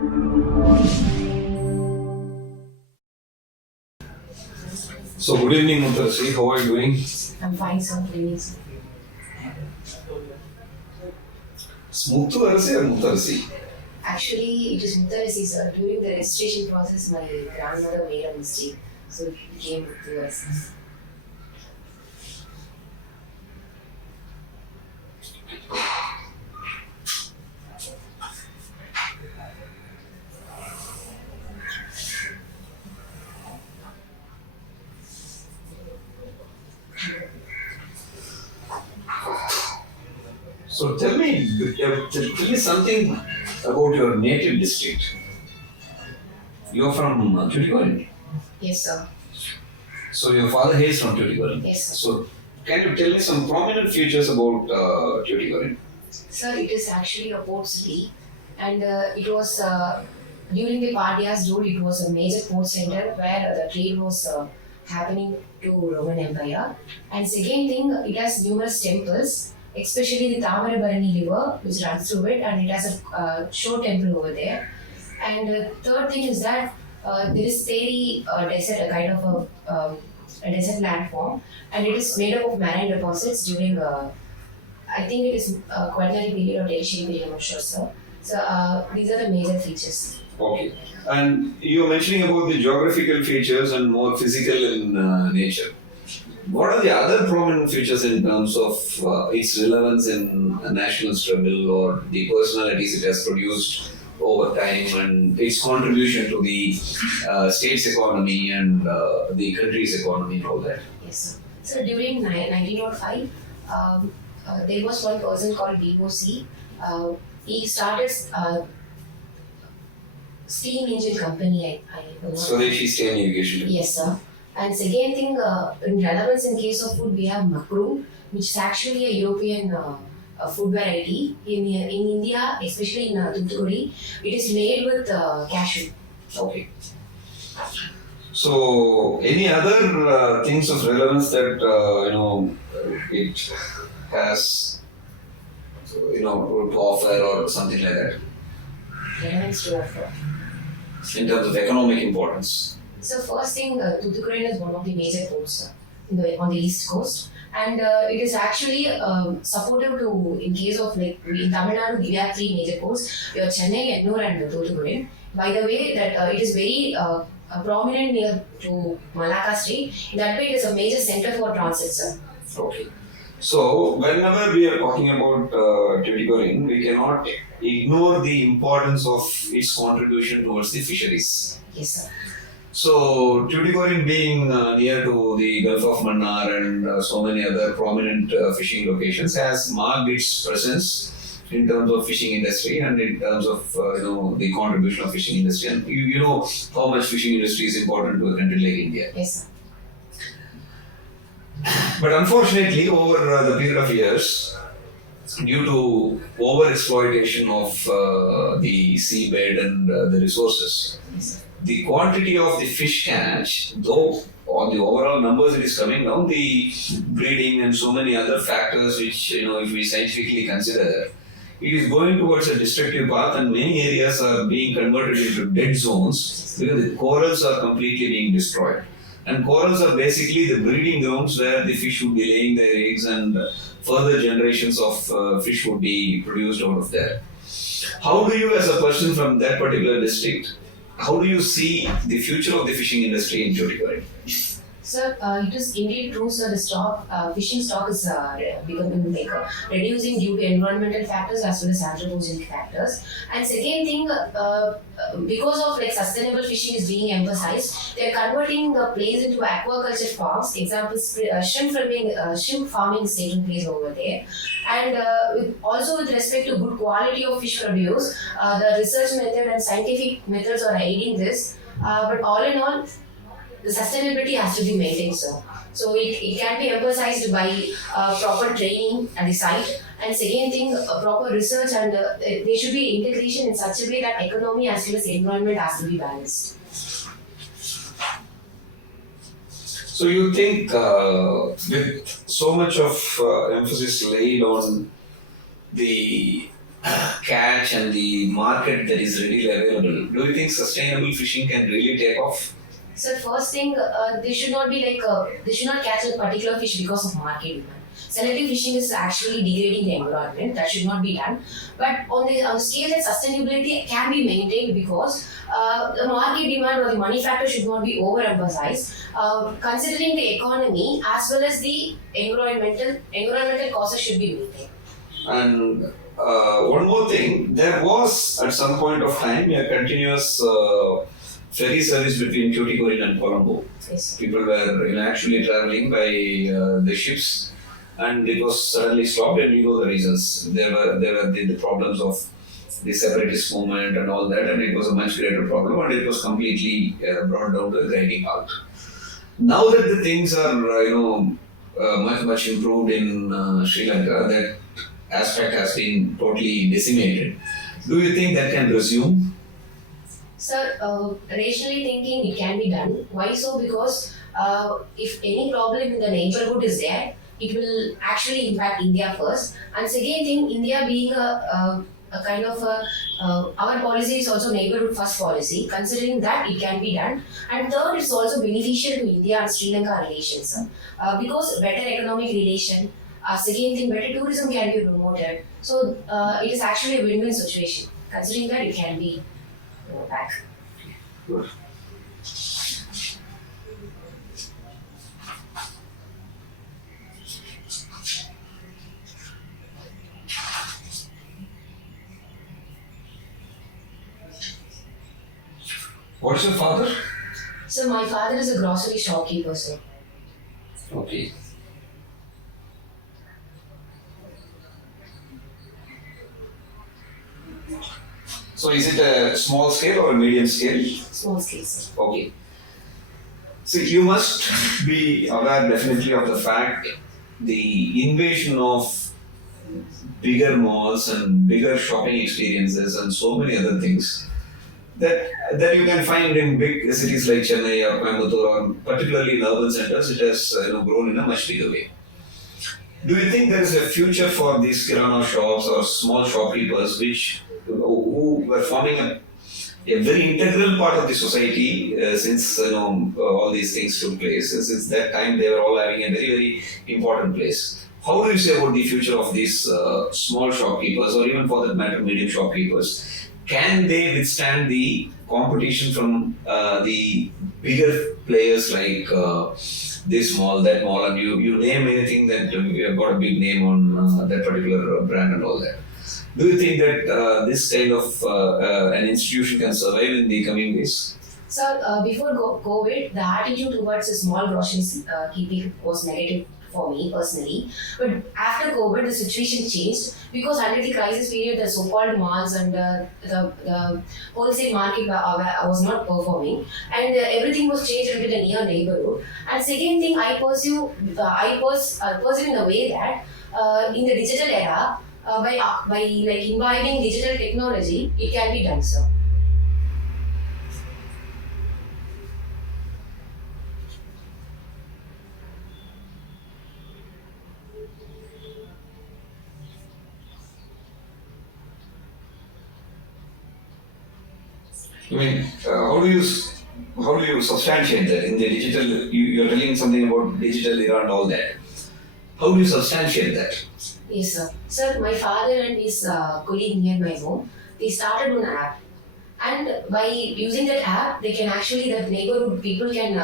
So good evening, Muthuarasi. How are you doing? I'm fine, sir. Good evening, sir. It's Muthuarasi or Muthuarasi? Actually, it is Muthuarasi, sir. During the registration process, my grandmother made a mistake, so it became Muthuarasi. So tell me something about your native district. You're from Tuticorin. Yes, sir. So your father is from Tuticorin. Yes, sir. So can you tell me some prominent features about Tuticorin? Sir, it is actually a port city, and it was during the Pandya's rule. It was a major port center where the trade was happening to Roman Empire. And second thing, it has numerous temples, especially the Tamarabharani river, which runs through it, and it has a shore temple over there. And third thing is that there is very desert, a kind of a desert landform, and it is made up of marine deposits during I think it is Quaternary period or Tertiary period, I'm not sure, sir. So these are the major features. Okay. And you were mentioning about the geographical features and more physical in nature. What are the other prominent features in terms of its relevance in a national struggle or the personalities it has produced over time and its contribution to the state's economy and the country's economy and all that? Yes, sir. So during 1905, there was one person called DOC. He started steam engine company. I don't know. So Swadeshi Steam Navigation. Yes, sir. And second thing, in relevance in case of food, we have makroon, which is actually a European food variety. In India, especially in Thoothukudi, it is made with cashew. Okay. So, any other things of relevance that it has, to offer or something like that? Relevance to offer. In terms of economic importance. So first thing, Thoothukudi is one of the major ports on the east coast, and it is actually supportive to, in case of like in Tamil Nadu, we have three major ports. We have Chennai, Ennore, and Thoothukudi. By the way, that it is very prominent near to Malacca Strait. In that way, it is a major center for transit, sir. Okay. So, whenever we are talking about Tuticorin, we cannot ignore the importance of its contribution towards the fisheries. Yes, sir. So, Tuticorin being near to the Gulf of Mannar and so many other prominent fishing locations has marked its presence in terms of fishing industry and in terms of the contribution of fishing industry. And you know how much fishing industry is important to a country like India. Yes, sir. But unfortunately, over the period of years, due to over-exploitation of the seabed and the resources, the quantity of the fish catch, though on the overall numbers it is coming down, the breeding and so many other factors which, if we scientifically consider, it is going towards a destructive path and many areas are being converted into dead zones because the corals are completely being destroyed. And corals are basically the breeding grounds where the fish would be laying their eggs and further generations of fish would be produced out of there. How do you, as a person from that particular district, how do you see the future of the fishing industry in Tuticorin? Sir, it is indeed true, sir. The fishing stock is becoming reducing due to environmental factors as well as anthropogenic factors. And second thing, because of sustainable fishing is being emphasized, they are converting the place into aquaculture farms. Examples, shrimp farming is taking place over there. And also with respect to good quality of fish produce, the research method and scientific methods are aiding this. But all in all, the sustainability has to be maintained, sir. So it can be emphasized by proper training at the site. And second thing, proper research, and there should be integration in such a way that economy as well as environment has to be balanced. So you think with so much of emphasis laid on the catch and the market that is readily available, do you think sustainable fishing can really take off? So first thing, they should not be like they should not catch a particular fish because of market demand. Selective fishing is actually degrading the environment. That should not be done. But on the scale that sustainability can be maintained because the market demand or the money factor should not be overemphasized. Considering the economy as well as the environmental causes should be maintained. And one more thing, there was at some point of time a continuous ferry service between Tuticorin and Colombo. Yes. People were actually traveling by the ships, and it was suddenly stopped. And you know the reasons. There were the problems of the separatist movement and all that, and it was a much greater problem, and it was completely brought down to a grinding halt. Now that the things are much improved in Sri Lanka, that aspect has been totally decimated. Do you think that can resume? Sir, rationally thinking it can be done. Why so? Because if any problem in the neighborhood is there, it will actually impact India first. And second thing, India being a kind of our policy is also neighborhood first policy. Considering that, it can be done. And third, it's also beneficial to India and Sri Lanka relations, because better economic relation. Second thing, better tourism can be promoted. So it is actually a win-win situation. Considering that, it can be back. Good. What's your father? So my father is a grocery shopkeeper, sir. Okay. So is it a small scale or a medium scale? Small scale, sir. Okay. See, you must be aware definitely of the fact the invasion of bigger malls and bigger shopping experiences and so many other things that you can find in big cities like Chennai or Coimbatore, or particularly in urban centers. It has grown in a much bigger way. Do you think there is a future for these kirana shops or small shopkeepers who were forming a very integral part of the society since all these things took place? Since that time, they were all having a very important place. How do you say about the future of these small shopkeepers, or even for that matter, medium shopkeepers? Can they withstand the competition from the bigger players like this mall, that mall, and you name anything that you have got a big name on that particular brand and all that? Do you think that this kind of an institution can survive in the coming days? Sir, before COVID, the attitude towards a small grocery keeping was negative for me personally. But after COVID, the situation changed because under the crisis period, the so-called malls and the wholesale market was not performing, and everything was changed into the near neighborhood. And second thing, I pursue in a way that in the digital era, by like imbibing digital technology, it can be done, sir. I mean, how do you substantiate that in the digital? You're telling something about digital era and all that. How do you substantiate that? Yes, sir. Sir, my father and his colleague near my home, they started an app. And by using that app, they can actually, the neighborhood people can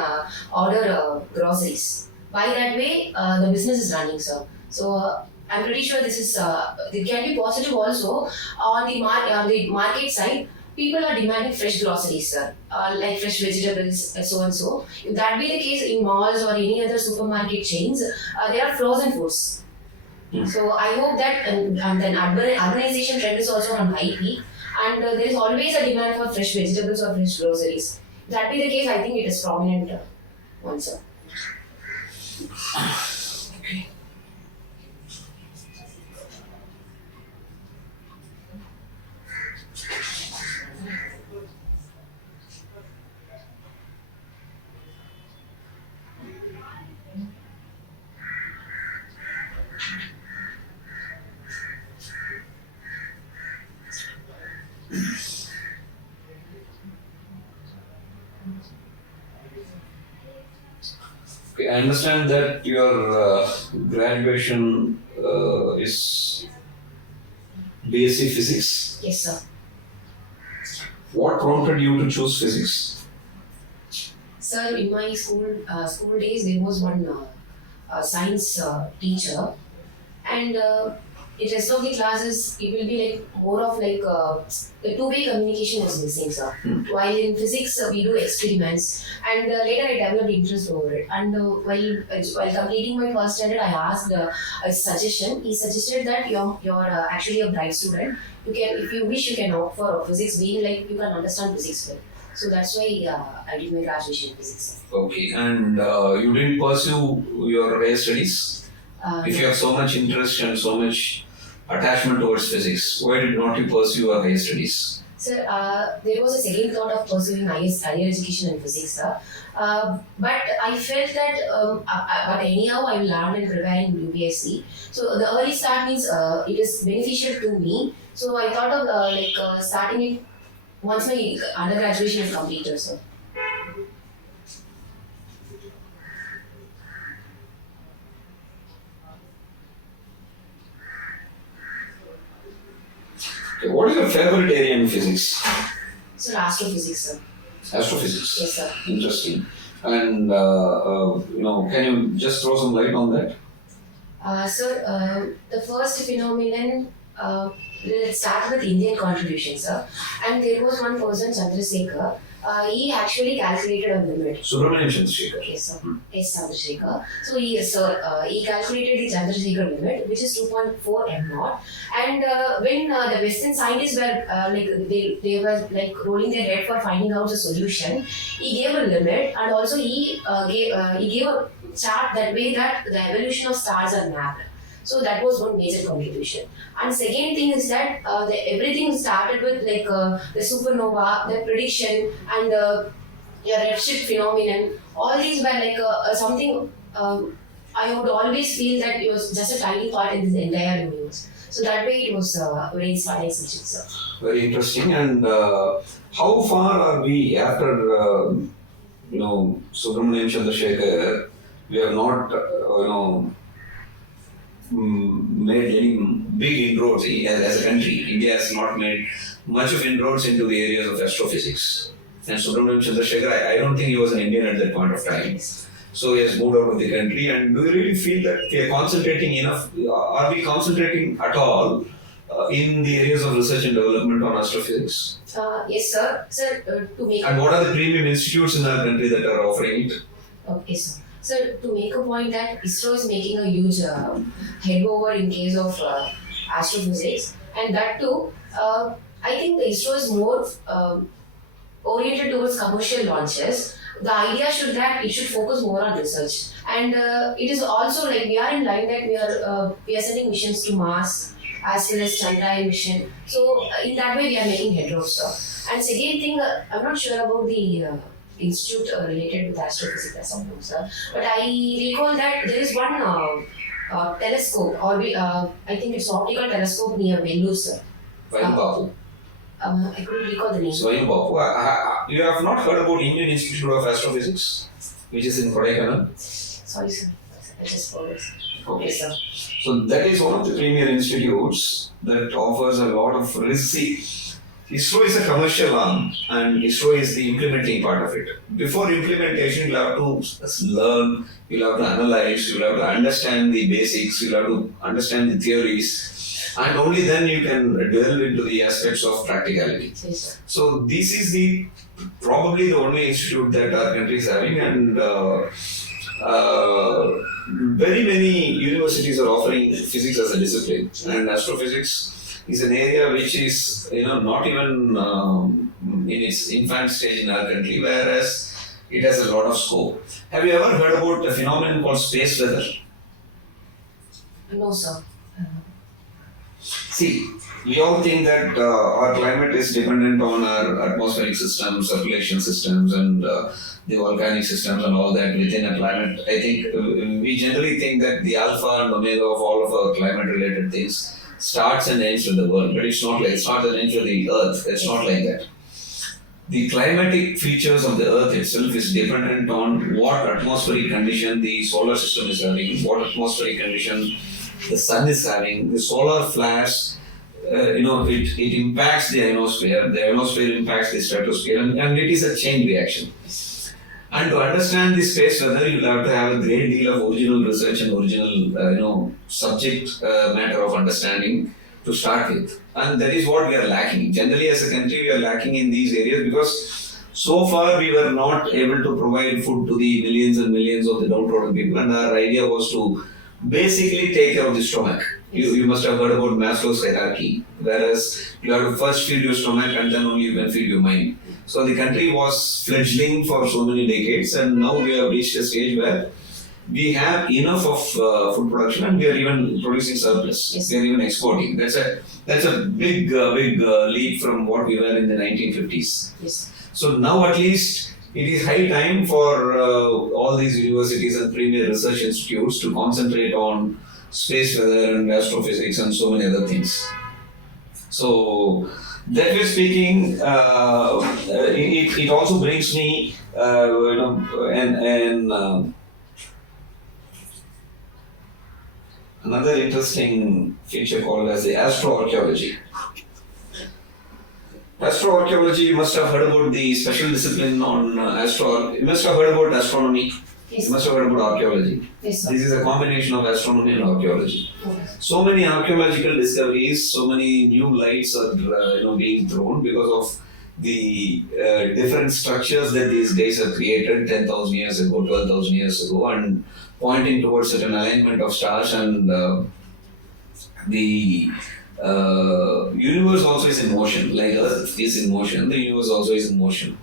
order groceries. By that way, the business is running, sir. So I'm pretty sure this is, it can be positive also. On the market side, people are demanding fresh groceries, sir, like fresh vegetables, so and so. If that be the case in malls or any other supermarket chains, there are frozen foods. So I hope that, and then urbanization trend is also on high peak, and there is always a demand for fresh vegetables or fresh groceries. If that be the case, I think it is prominent one, sir. Okay. Okay, I understand that your graduation is BSc Physics. Yes, sir. What prompted you to choose physics? Sir, in my school days, there was one science teacher, and in rest of the classes, it will be like more of like the two-way communication was missing, sir. While in physics, we do experiments, and later I developed interest over it. And while completing my first standard, I asked a suggestion. He suggested that you're actually a bright student. You can, if you wish, you can opt for physics, being like you can understand physics well. So that's why I did my graduation in physics. Okay, and you didn't pursue your higher studies? If you have so much interest and so much attachment towards physics, why did not you pursue your higher studies? Sir, there was a second thought of pursuing higher education in physics, sir. But I felt that, but anyhow, I will learn and prepare in UPSC. So the early start means it is beneficial to me. So I thought of starting it once my undergraduation is completed, sir. Okay, what is your favorite area in physics? So astrophysics, sir. Astrophysics. Yes, sir. Interesting. And can you just throw some light on that? Sir, the first phenomenon, let's start with Indian contributions, sir. And there was one person, Chandrasekhar. He actually calculated a limit. Subramanian Chandrasekhar. Yes, sir. Yes, Chandrasekhar. So he calculated the Chandrasekhar limit, which is 2.4 m naught. And when the Western scientists were they were like rolling their head for finding out the solution, he gave a limit, and also he gave a chart that way that the evolution of stars are mapped. So that was one major contribution. And second thing is that everything started with the supernova, the prediction, and your redshift phenomenon. All these were something I would always feel that it was just a tiny part in this entire universe. So that way it was very inspiring subject, sir. Very interesting. And how far are we after Subramanian Chandrasekhar? We have not made any big inroads as a country. India has not made much of inroads into the areas of astrophysics. And Subramanian Chandrasekhar, I don't think he was an Indian at that point of time. So he has moved out of the country. And do you really feel that we are concentrating enough? Are we concentrating at all in the areas of research and development on astrophysics? Yes, sir. Sir, to make. And what are the premium institutes in our country that are offering it? Okay, sir. So to make a point that ISRO is making a huge head over in case of astrophysics, and that too, I think the ISRO is more oriented towards commercial launches. The idea should that it should focus more on research, and it is also like we are in line that we are sending missions to Mars as well as Chandrayaan mission. So in that way we are making headroom, sir. And second thing, I'm not sure about the institute related with astrophysics or something, sir. But I recall that there is one telescope, or I think it's optical telescope near Vellore, sir. Bapu. I couldn't recall the name. Bapu. You have not heard about Indian Institute of Astrophysics, which is in Kodaikanal? Sorry, sir. I just forgot. Okay, sir. So that is one of the premier institutes that offers a lot of risk. ISRO is a commercial arm, and ISRO is the implementing part of it. Before implementation, you'll have to learn, you'll have to analyze, you'll have to understand the basics, you'll have to understand the theories, and only then you can delve into the aspects of practicality. Yes, so this is probably the only institute that our country is having, and very many universities are offering physics as a discipline, and astrophysics is an area which is not even in its infant stage in our country, whereas it has a lot of scope. Have you ever heard about a phenomenon called space weather? No, sir. See, we all think that our climate is dependent on our atmospheric systems, circulation systems, and the volcanic systems and all that within a climate. I think we generally think that the alpha and omega of all of our climate-related things starts and ends with the world, but it's not and ends with the earth. It's not like that. the climatic features of the earth itself is dependent on what atmospheric condition the solar system is having, what atmospheric condition the sun is having. The solar flares, it impacts the ionosphere impacts the stratosphere, and it is a chain reaction. And to understand the space weather, you'll have to have a great deal of original research and original, subject matter of understanding to start with. And that is what we are lacking. Generally, as a country, we are lacking in these areas because so far we were not able to provide food to the millions and millions of the downtrodden people. And our idea was to basically take care of the stomach. You must have heard about Maslow's hierarchy, whereas you have to first feed your stomach and then only you can feed your mind. So the country was fledgling for so many decades, and now we have reached a stage where we have enough of food production, and we are even producing surplus. Yes. We are even exporting. That's a big leap from what we were in the 1950s. Yes. So now at least it is high time for all these universities and premier research institutes to concentrate on space weather and astrophysics and so many other things. So that way speaking, it also brings me, another interesting feature called as the astroarchaeology. Astroarchaeology, you must have heard about the special discipline on you must have heard about astronomy. Yes. You must have heard about archaeology. Yes, sir. This is a combination of astronomy and archaeology. Okay. So many archaeological discoveries, so many new lights are being thrown because of the different structures that these days are created 10,000 years ago, 12,000 years ago, and pointing towards certain alignment of stars, and the universe also is in motion. Like Earth is in motion, the universe also is in motion.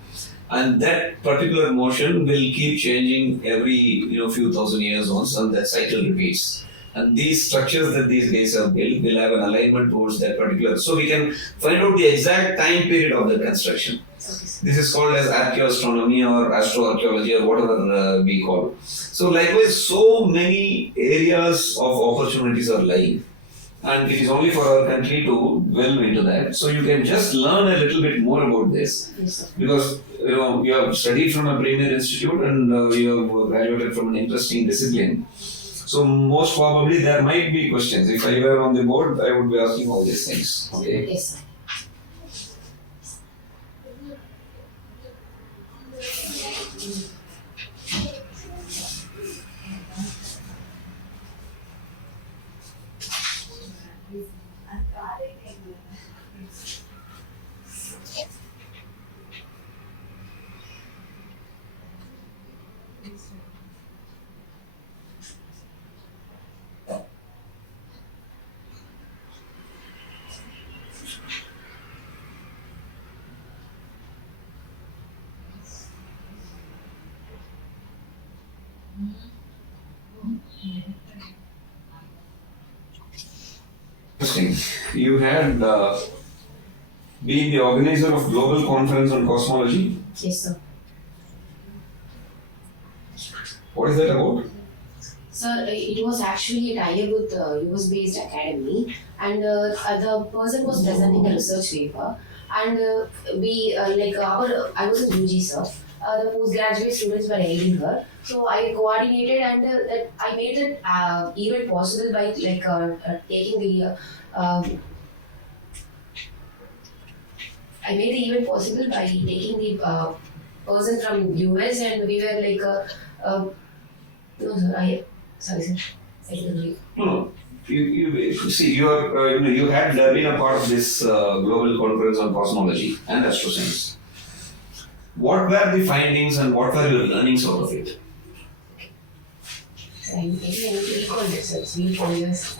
And that particular motion will keep changing every few thousand years once, and that cycle repeats. And these structures that these days are built will have an alignment towards that particular. So we can find out the exact time period of the construction. This is called as archaeoastronomy or astroarchaeology or whatever we call. So likewise, so many areas of opportunities are lying. And it is only for our country to delve into that. So you can just learn a little bit more about this. Yes, sir. Because you have studied from a premier institute and you have graduated from an interesting discipline. So most probably there might be questions. If I were on the board, I would be asking all these things. Okay. Yes, sir. Interesting. You had been the organizer of Global Conference on Cosmology. Yes, sir. What is that about? Sir, it was actually a tie-up with US-based academy, and the person was presenting a research paper, and I was in UG, sir. The postgraduate students were aiding her, so I coordinated, and that I made that event possible by taking the. I made the event possible by taking the person from US, and we were no, sir. Sorry, sir. I didn't agree. No. You see, you had been a part of this global conference on cosmology and astroscience. What were the findings and what were your learnings out of it? Maybe I need to recall this, sir. It's been 4 years.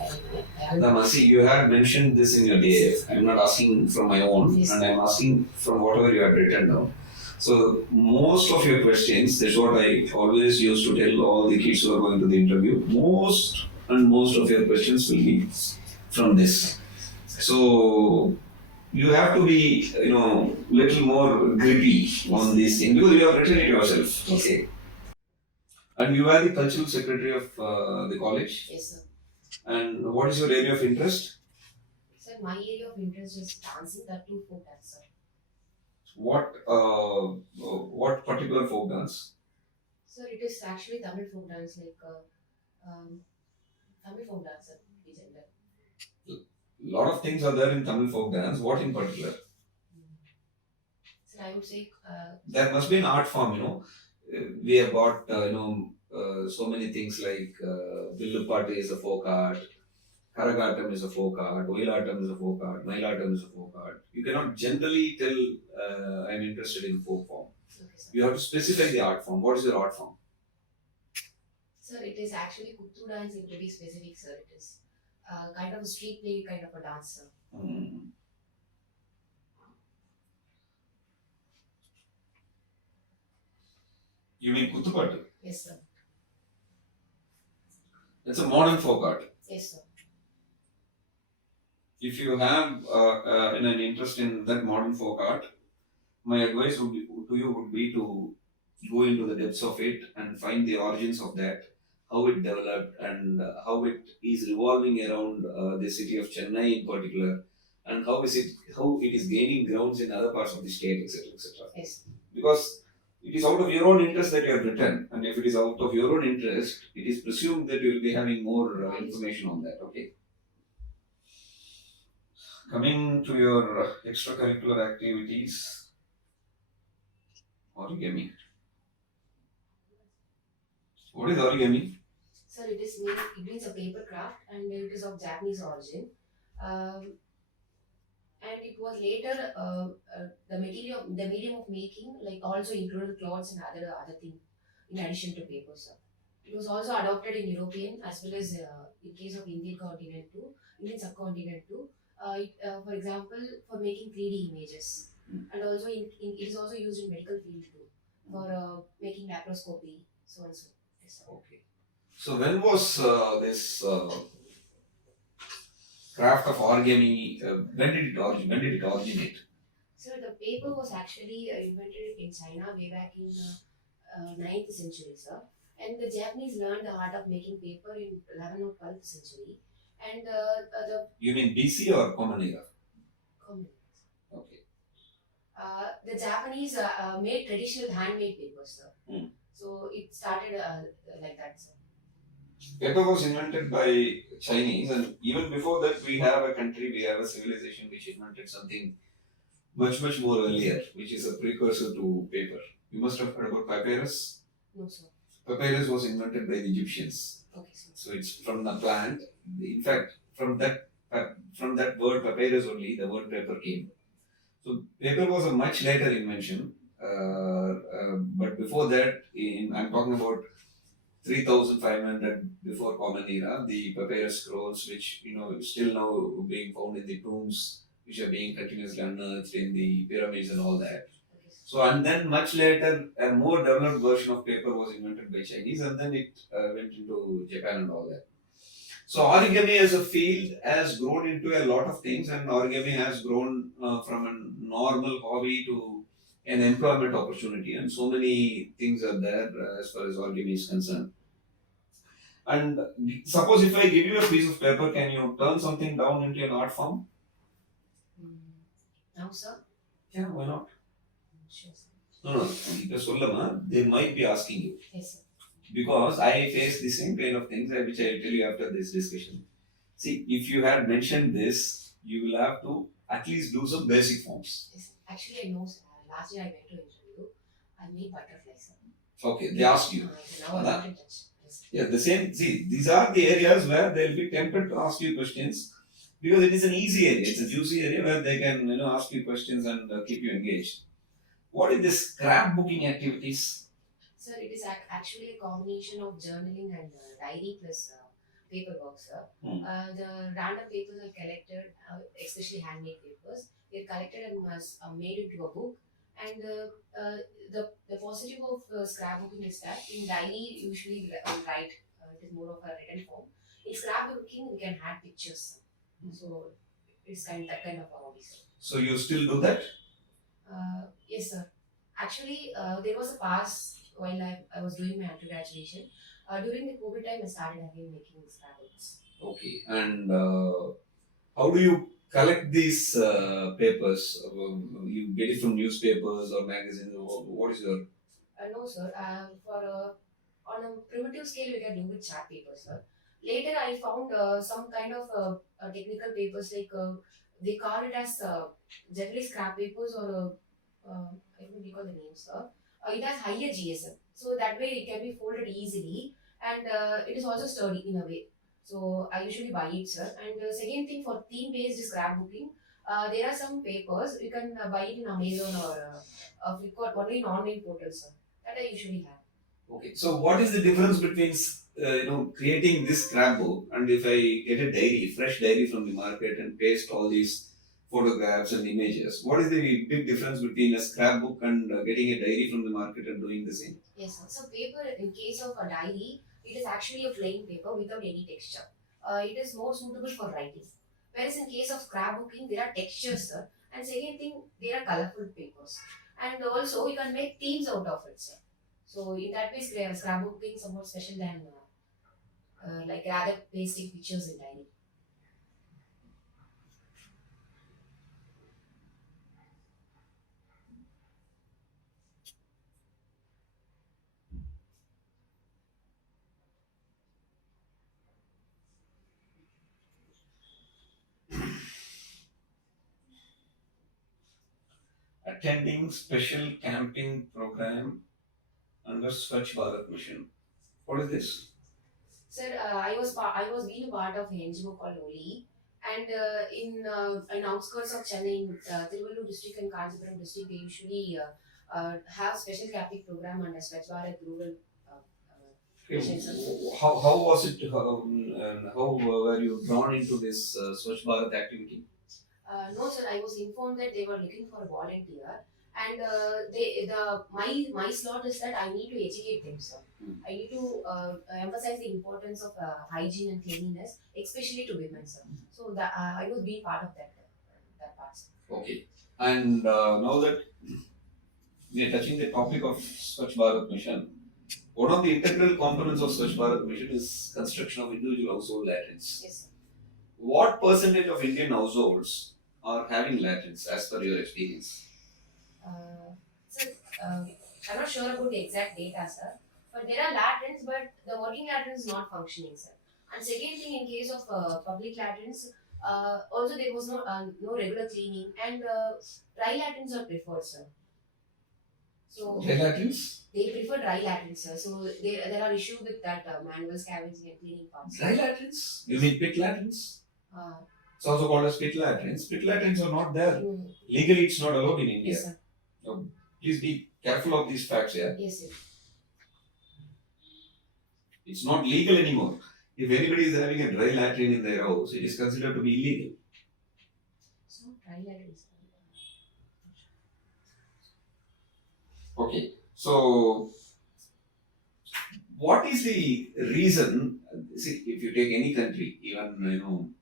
Damasi, you had mentioned this in your DAF. I'm not asking from my own, Yes. and I'm asking from whatever you have written down. So most of your questions, that's what I always used to tell all the kids who are going to the interview, most of your questions will be from this. So you have to be, little more grippy on these things because you have written it yourself. Yes. Okay. And you are the cultural secretary of the college. Yes, sir. And what is your area of interest? Sir, my area of interest is dancing, that too folk dance, sir. What particular folk dance? Sir, it is actually Tamil folk dance, like um, Tamil folk dance, sir, to be general. Lot of things are there in Tamil folk dance. What in particular? Sir, I would say, There must be an art form, you know. We have got, so many things like Villupattu is a folk art, Karagatam is a folk art, Oilatam is a folk art, Mailatam is a folk art. You cannot generally tell I'm interested in folk form. okay, sir. You have to specify the art form. What is your art form? Sir, it is actually Kuttu dance, to be specific, sir. It is kind of a street play, kind of a dance, sir. Hmm. You mean Kuthupattu? Yes, sir. It's a modern folk art. Yes, sir. If you have an interest in that modern folk art, my advice to you would be to go into the depths of it and find the origins of that, how it developed, and how it is revolving around the city of Chennai in particular, and how it is gaining grounds in other parts of the state, etc., etc. Yes. Because it is out of your own interest that you have written, and if it is out of your own interest, it is presumed that you will be having more information on that. Okay. Coming to your extracurricular activities, origami. What is origami? Sir, it means a paper craft and it is of Japanese origin. Um, and it was later the medium of making like also included cloths and other thing in addition to paper, sir. It was also adopted in European as well as in case of Indian subcontinent too. For example, for making 3D images, and also it is also used in medical field too for making laparoscopy, so and so. Yes, sir. Okay. So when was this craft of origami? When did it originate? So the paper was actually invented in China way back in 9th century, sir. And the Japanese learned the art of making paper in 11th or 12th century. And the You mean BC or Common Era? common- Okay. the Japanese made traditional handmade papers, sir. Hmm. So it started like that, sir. Paper was invented by Chinese, and even before that, we have a civilization which invented something much more earlier, which is a precursor to paper. You must have heard about papyrus. No, sir. Papyrus was invented by the Egyptians. Okay, sir. So it's from the plant. In fact, from that word papyrus only, the word paper came. So paper was a much later invention. But before that, I'm talking about 3500 before Common Era, the papyrus scrolls, which still now being found in the tombs, which are being continuously unearthed in the pyramids and all that. Okay, sir. So and then much later, a more developed version of paper was invented by Chinese, and then it went into Japan and all that. So origami as a field has grown into a lot of things, and origami has grown from a normal hobby to an employment opportunity, and so many things are there as far as origami is concerned. And suppose if I give you a piece of paper, can you turn something down into an art form? Now, sir? Yeah, why not? Sure, sir. No, இப்ப சொல்லமா, they might be asking you. Yes, sir. Because I face the same kind of things, which I will tell you after this discussion. See, if you had mentioned this, you will have to at least do some basic forms. Yes. Actually, I know, sir. Last year I went to interview. I made butterflies, sir. Okay, they asked you. Now I'm not in touch. Yes. Yeah, the same. See, these are the areas where they'll be tempted to ask you questions because it is an easy area. It's a juicy area where they can, ask you questions and keep you engaged. What is this scrapbooking activities? Sir, it is actually a combination of journaling and diary plus paperwork, sir. The random papers are collected, especially handmade papers. They're collected and made into a book. And the positive of scrapbooking is that in diary, usually write, it is more of a written form. In scrapbooking, we can add pictures, sir. So it's that kind of a hobby, sir. So you still do that? Yes, sir. Actually, there was a pass while I was doing my undergraduation. During the COVID time, I started again making scrapbooks. Okay. And how do you collect these papers? You get it from newspapers or magazines? What is your... No, sir. For on a primitive scale, we can do with chart papers, sir. Later, I found some kind of technical papers like they call it as generally scrap papers or I don't recall the name, sir. It has higher GSM, so that way it can be folded easily, and it is also sturdy in a way. So I usually buy it, sir. And second thing for theme-based scrapbooking, there are some papers you can buy it in Amazon or Flipkart, only in online portals, sir. That I usually have. Okay, so what is the difference between creating this scrapbook and if I get a diary, fresh diary from the market and paste all these photographs and images? What is the big difference between a scrapbook and getting a diary from the market and doing the same? Yes, sir. So paper, in case of a diary, it is actually a plain paper without any texture. It is more suitable for writing. Whereas in case of scrapbooking, there are textures, sir. And second thing, there are colorful papers. And also, you can make themes out of it, sir. So in that way, scrapbooking is somewhat special than like rather pasting pictures in diary. Attending special camping program under Swachh Bharat Mission. What is this? Sir, I was being a part of an NGO called OLI, and in outskirts of Chennai, in Tiruvallur district and Kanchipuram district, they usually have special camping program under Swachh Bharat rural Okay, mission. Sir. how was it? How were you drawn into this Swachh Bharat activity? No, sir. I was informed that they were looking for a volunteer, and my slot is that I need to educate them, sir. I need to emphasize the importance of hygiene and cleanliness, especially to women, sir. So that I was being part of that part, sir. Okay, and now that we are touching the topic of Swachh Bharat Mission, one of the integral components of Swachh Bharat Mission is construction of individual household latrines. Yes, sir. What percentage of Indian households are having latrines as per your experience? Sir, I'm not sure about the exact data, sir. But there are latrines, but the working latrine is not functioning, sir. And second thing, in case of public latrines, also there was no regular cleaning, and dry latrines are preferred, sir. So Dry latrines? they prefer dry latrines, sir. So there are issues with that manual scavenging and cleaning parts. Dry latrines? You mean pit latrines? Uh, It's also called as pit latrines. Pit latrines are not there. mm, Legally, it's not allowed in India. yes, sir. So please be careful of these facts here. Yes, sir. It's not legal anymore. If anybody is having a dry latrine in their house, it is considered to be illegal. It's not dry latrines. Okay. So, what is the reason? See, if you take any country, even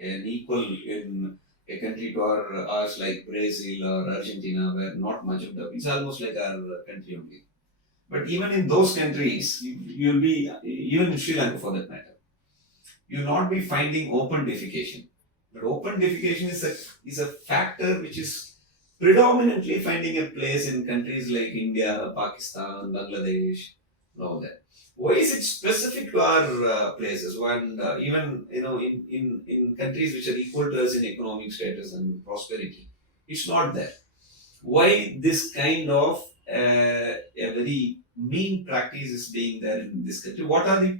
an equal in a country to ours like Brazil or Argentina, where not much of the, it's almost like our country only. But even in those countries, you'll be, even in Sri Lanka for that matter, you'll not be finding open defecation. But open defecation is a factor which is predominantly finding a place in countries like India, Pakistan, Bangladesh, and all that. Why is it specific to our places? When even in countries which are equal to us in economic status and prosperity, it's not there. Why this kind of a very mean practice is being there in this country? What are the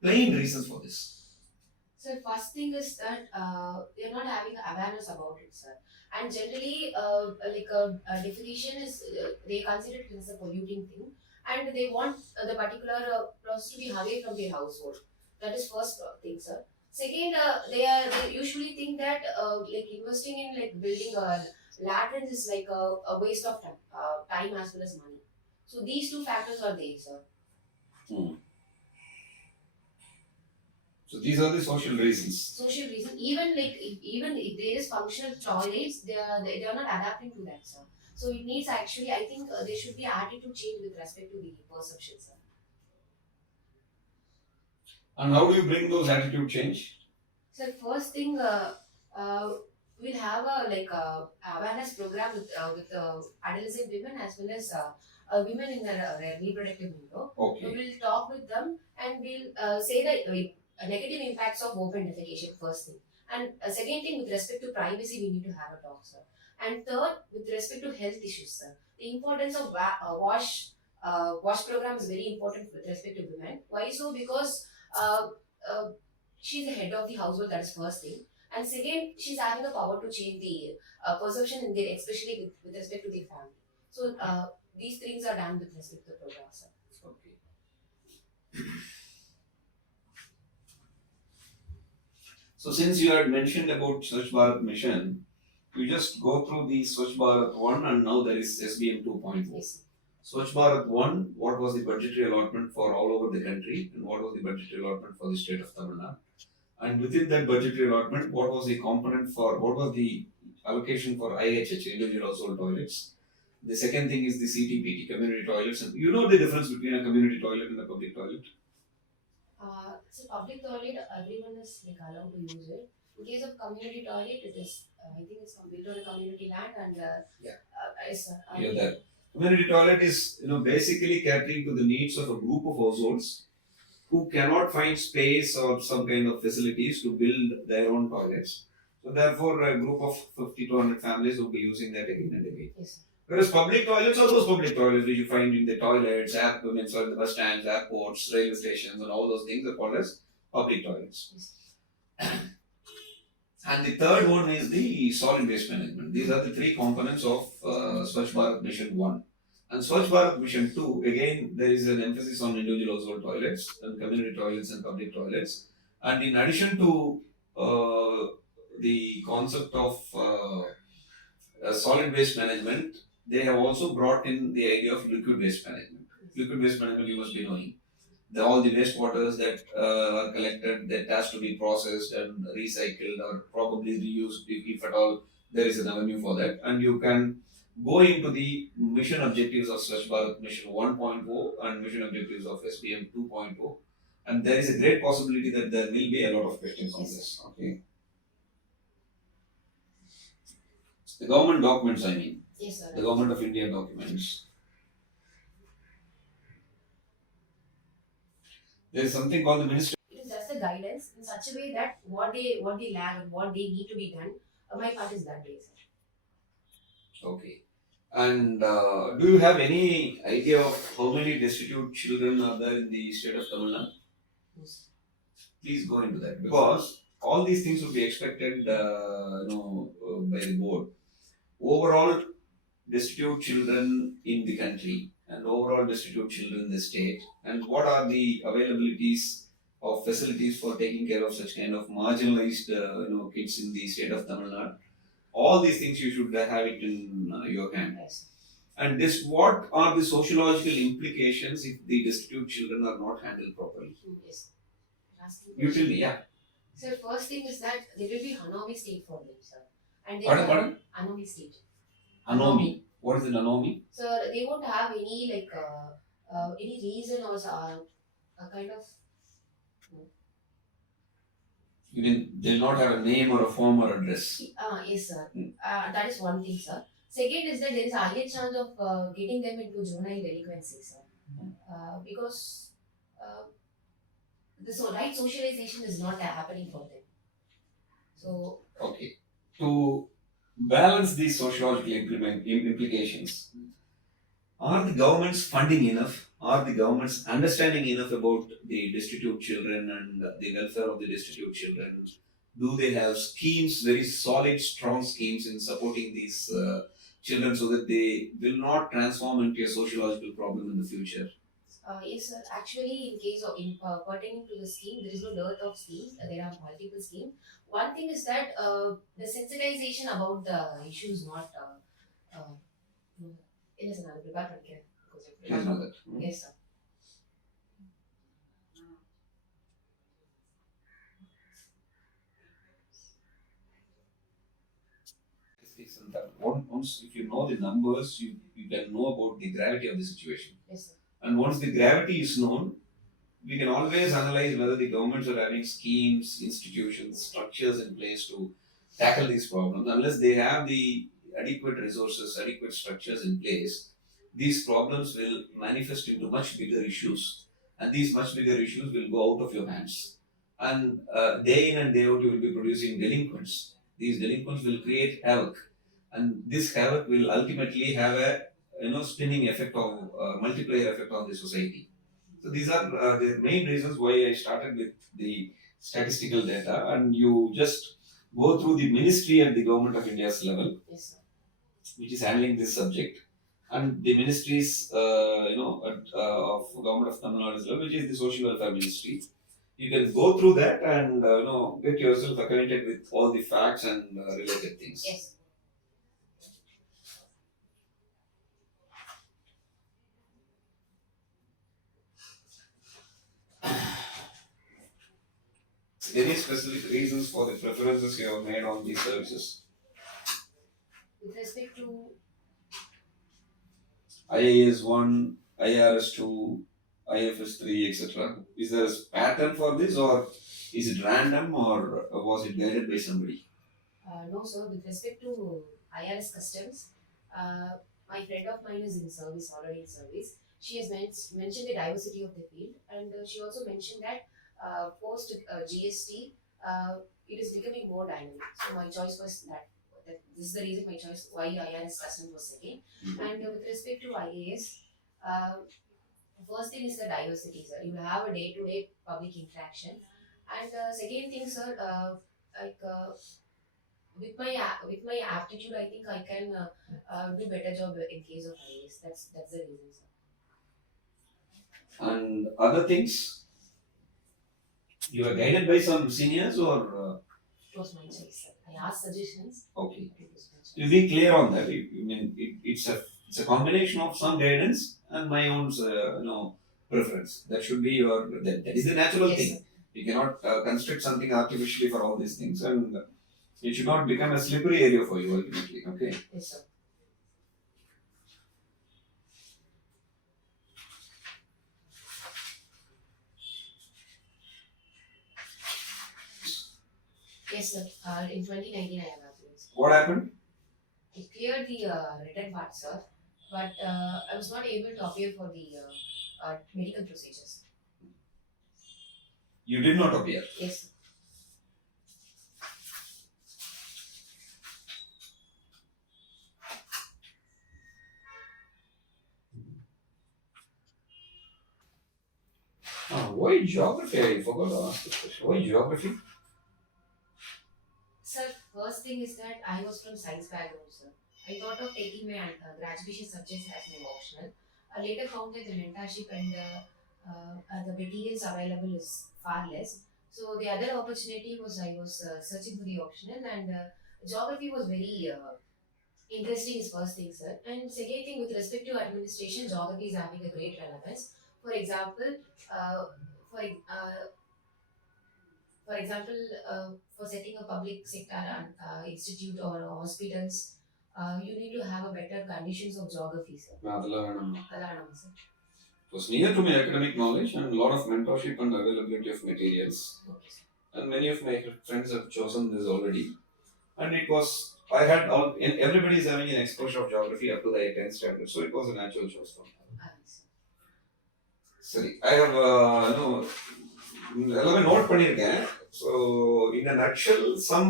plain reasons for this? So first thing is that they're not having awareness about it, sir. And generally, defecation is they consider it as a polluting thing, and they want the particular process to be away from their household. That is first thing, sir. Second, they usually think that like investing in like building latrines is like a waste of time as well as money. So these two factors are there, sir. So these are the social reasons. Social reason, even if there is functional toilets, they are not adapting to that, sir. So it needs actually, I think there should be attitude change with respect to the perception, sir. And how do you bring those attitude change? So first thing, we'll have a awareness program with adolescent women as well as women in their reproductive window. Okay. We'll talk with them and we'll say the negative impacts of open defecation first thing. And second thing, with respect to privacy, we need to have a talk, sir. And third, with respect to health issues, sir, the importance of wash program is very important with respect to women. Why so? Because uh, she's the head of the household. That is first thing. And second, she's having the power to change the perception in their, especially with respect to the family. So these things are done with respect to the program, sir. Okay. So since you had mentioned about Swachh Bharat Mission, you just go through the Swachh Bharat 1 and now there is SBM 2.0. Yes. Swachh Bharat 1, what was the budgetary allotment for all over the country and what was the budgetary allotment for the state of Tamil Nadu? And within that budgetary allotment, what was the component for, what was the allocation for IHH, individual household toilets? The second thing is the CTPT, community toilets. And you know the difference between a community toilet and a public toilet? So public toilet, everyone is like allowed to use it. In case of community toilet, it is I think it's built on a community land and yes, sir. Yeah, that community toilet is basically catering to the needs of a group of households who cannot find space or some kind of facilities to build their own toilets. So therefore, a group of 50 to 100 families will be using that again and again. Yes, sir. Whereas public toilets are those public toilets which you find in the toilets, in the bus stands, airports, railway stations, and all those things are called as public toilets. Yes. And the third one is the solid waste management. These are the three components of Swachh Bharat Mission 1. And Swachh Bharat Mission 2, again, there is an emphasis on individual household toilets and community toilets and public toilets. And in addition to the concept of solid waste management, they have also brought in the idea of liquid waste management. Liquid waste management, you must be knowing. All the wastewaters that are collected, that has to be processed and recycled or probably reused if at all there is an avenue for that. And you can go into the mission objectives of Swachh Bharat Mission 1.0 and mission objectives of SBM 2.0. And there is a great possibility that there will be a lot of questions on this. Okay. The government documents, I mean. Yes, sir. The Government of India documents. There is something called the Ministry. It is just a guidance in such a way that what they lack and what they need to be done. My part is that way, sir. Okay. And do you have any idea of how many destitute children are there in the state of Tamil Nadu? Yes. Please go into that because all these things will be expected, by the board. Overall, destitute children in the country and overall destitute children in the state, and what are the availabilities of facilities for taking care of such kind of marginalized, kids in the state of Tamil Nadu. All these things you should have it in your hand. Yes. And what are the sociological implications if the destitute children are not handled properly? Yes. You tell me, yeah. So first thing is that there will be anomy state for them, sir. And they Pardon? Anomy state. Anomy. What is an anomy? So they won't have any any reason or a kind of. You mean they'll not have a name or a form or address? Yes, sir. That is one thing, sir. Second is that there is a higher chance of getting them into juvenile delinquency, sir. Because the right socialization is not happening for them. So. Okay. To balance these sociological implications, are the governments funding enough? Are the governments understanding enough about the destitute children and the welfare of the destitute children? Do they have schemes, very solid, strong schemes in supporting these children so that they will not transform into a sociological problem in the future? Yes, sir. Actually, in case of pertaining to the scheme, there is no dearth of schemes. There are multiple schemes. One thing is that the sensitization about the issue is not. Yes, sir. Please know that. Yes, sir. Once, if you know the numbers, you can know about the gravity of the situation. Yes, sir. And once the gravity is known, we can always analyze whether the governments are having schemes, institutions, structures in place to tackle these problems. Unless they have the adequate resources, adequate structures in place, these problems will manifest into much bigger issues, and these much bigger issues will go out of your hands. And day in and day out, you will be producing delinquents. These delinquents will create havoc, and this havoc will ultimately have a spinning effect of multiplier effect on the society. So these are the main reasons why I started with the statistical data, and you just go through the ministry at the government of India's level, Yes, sir. which is handling this subject, and the ministries, of government of Tamil Nadu level, which is the social welfare ministry. You can go through that and get yourself acquainted with all the facts and related things. Yes. Any specific reasons for the preferences you have made on these services? With respect to IAS 1, IRS 2, IFoS 3, etc. Is there a pattern for this, or is it random, or was it guided by somebody? no, sir. With respect to IRS customs, my friend of mine is in service, already in service. She has mentioned the diversity of the field, and she also mentioned that post GST, it is becoming more dynamic. So my choice was that this is the reason my choice why IRS customs was second. And with respect to IAS, first thing is the diversity, sir. You have a day-to-day public interaction, and second thing, sir, like. With my aptitude, I think I can do better job in case of IAS. That's the reason, sir. And other things, you were guided by some seniors, or It was my choice, sir. I asked suggestions. okay? It was my choice. You be clear on that. It's a combination of some guidance and my own preference. That should be that is the natural Yes, thing. sir. You cannot construct something artificially for all these things, and it should not become a slippery area for you ultimately. Okay. Yes, sir. Yes, sir. In 2019, I have appeared, sir. What happened? I cleared the written part, sir, but I was not able to appear for the medical procedures. You did not appear. Yes, sir. Why geography? I forgot to ask this question. Why geography? Sir, first thing is that I was from science background, sir. I thought of taking my graduation subjects as my optional. I later found that the mentorship and the materials available is far less. So the other opportunity was I was searching for the optional, and geography was very interesting is first thing, sir. And second thing, with respect to administration, geography is having a great relevance. For example, uh, for ex- uh, for example, for setting a public sector institute or hospitals, you need to have a better conditions of geography, sir. Alarm, sir. It was near to my academic knowledge and a lot of mentorship and availability of materials. Okay, sir. And many of my friends have chosen this already. And it was, I had all, everybody is having an exposure of geography up to the 10th standard, so it was a natural choice for me. Sir. Sorry, I have, எல்லாமே note பண்ணியிருக்கேன். So, in a nutshell, some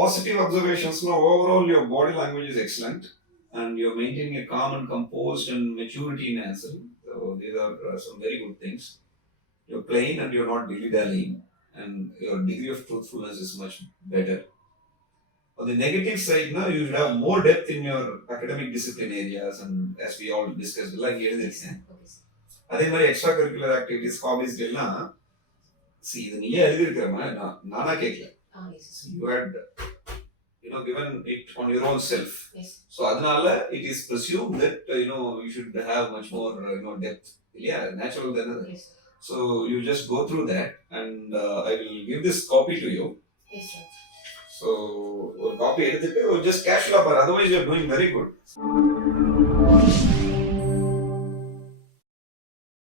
positive observations. Now, overall, your body language is excellent, and you're maintaining a calm and composed and maturity in answering. So, these are some very good things. You're plain and you're not dilly-dallying, and your degree of truthfulness is much better. On the negative side, now you should have more depth in your academic discipline areas, and as we all discussed, like எழுதிருக்கேன். Okay, sir. அதே மாதிரி extra curricular activities Hafiz எல்லாம் இது நீயே எழுதிருக்கிற மாதிரி நானா கேட்கல. Yes, sir. You had given it on your own self. Yes. So அதனால it is presumed that you should have much more depth. இல்லையா, natural than that. Yes, sir. So you just go through that, and I will give this copy to you. Yes, sir. So ஒரு copy எடுத்துட்டு just casual, but otherwise you are doing very good.